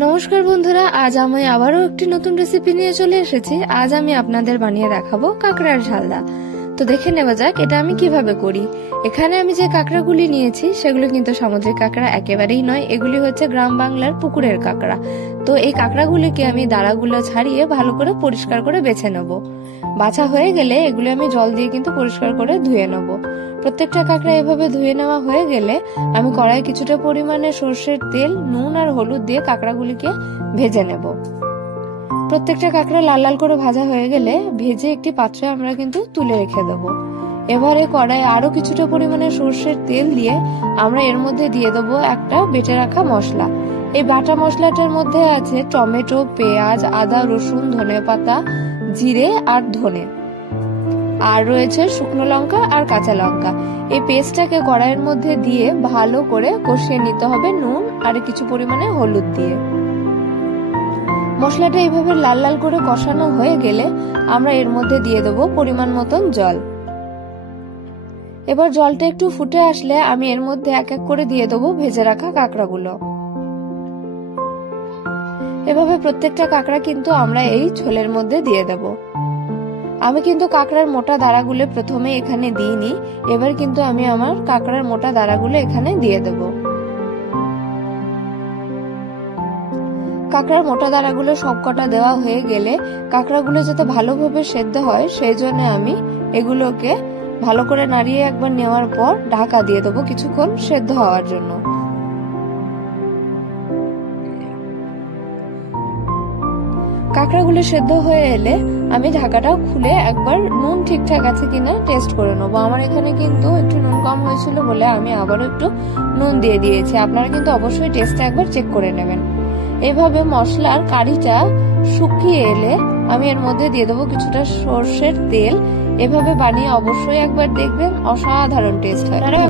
নমস্কার বন্ধুরা, আজ আমি আবারও একটি নতুন রেসিপি নিয়ে চলে এসেছি। আজ আমি আপনাদের বানিয়ে দেখাবো কাঁকড়ার ঝালদা। তো দেখে নেওয়া যাক এটা আমি কিভাবে করি। এখানে আমি যে কাঁকড়াগুলি নিয়েছি সেগুলো কিন্তু সামুদ্রিক কাঁকড়া একেবারেই নয়, এগুলি হচ্ছে গ্রাম বাংলার পুকুরের কাঁকড়া। তো এই কাঁকড়াগুলিকে আমি দাঁড়াগুলো ছাড়িয়ে ভালো করে পরিষ্কার করে বেছে নেব। বাছা হয়ে গেলে এগুলো আমি জল দিয়ে কিন্তু পরিষ্কার করে ধুয়ে নেব। প্রত্যেকটা কাঁকড়া এভাবে ধুয়ে নেওয়া হয়ে গেলে আমি কড়াইয়ে কিছুটা পরিমাণে সর্ষের তেল, নুন আর হলুদ দিয়ে কাঁকড়াগুলিকে ভেজে নেব। প্রত্যেকটা কাঁকড়া লাল লাল করে ভাজা হয়ে গেলে ভেজে একটি পাত্রে আমরা কিন্তু তুলে রেখে দেবো। এবারে কড়াইয়ে আরো কিছুটা পরিমাণে সর্ষের তেল দিয়ে আমরা এর মধ্যে দিয়ে দেবো একটা বেটে রাখা মশলা। এই বাটা মশলাটার মধ্যে আছে টমেটো, পেঁয়াজ, আদা, রসুন, ধনেপাতা, জিরে আর ধনে, আর রয়েছে শুকনো লঙ্কা আর কাঁচা লঙ্কা। এই পেস্টটাকে কড়াইয়ের মধ্যে দিয়ে ভালো করে কষিয়ে নিতে হবে নুন আর কিছু পরিমাণে হলুদ দিয়ে। মশলাটা এইভাবে লাল লাল করে কষানো হয়ে গেলে আমরা এর মধ্যে দিয়ে দেবো পরিমাণ মতন জল। এবার জলটা একটু ফুটে আসলে আমি এর মধ্যে এক এক করে দিয়ে দেবো ভেজে রাখা কাঁকড়াগুলো। এভাবে প্রত্যেকটা কাঁকড়া কিন্তু আমরা এই ঝোলের মধ্যে দিয়ে দেব। আমি কিন্তু কাঁকড়ার মোটা দাঁড়াগুলো প্রথমে এখানে দিইনি, এবার কিন্তু আমি আমার কাঁকড়ার মোটা দাঁড়াগুলো এখানে দিয়ে দেব। কাঁকড়ার মোটা দাঁড়াগুলো সবকটা দেওয়া হয়ে গেলে কাঁকড়াগুলো যাতে ভালোভাবে সেদ্ধ হয় সেই জন্য আমি এগুলোকে ভালো করে নাড়িয়ে একবার নেওয়ার পর ঢাকা দিয়ে দেবো কিছুক্ষণ সেদ্ধ হওয়ার জন্য। কাঁকড়াগুলো সেদ্ধ হয়ে এলে আমি ঢাকাটা খুলে একবার নুন ঠিকঠাক আছে কিনা টেস্ট করে নেবো। আমার এখানে কিন্তু একটু নুন কম হয়েছিল বলে আমি আবারও একটু নুন দিয়ে দিয়েছি। আপনারা কিন্তু অবশ্যই টেস্টটা একবার চেক করে নেবেন। এভাবে মশলার কারিটা শুকিয়ে এলে আমি এর মধ্যে দিয়ে দেবো কিছুটা সর্ষের তেল। এভাবে বানিয়ে অবশ্যই একবার দেখবেন, অসাধারণ টেস্ট হয়।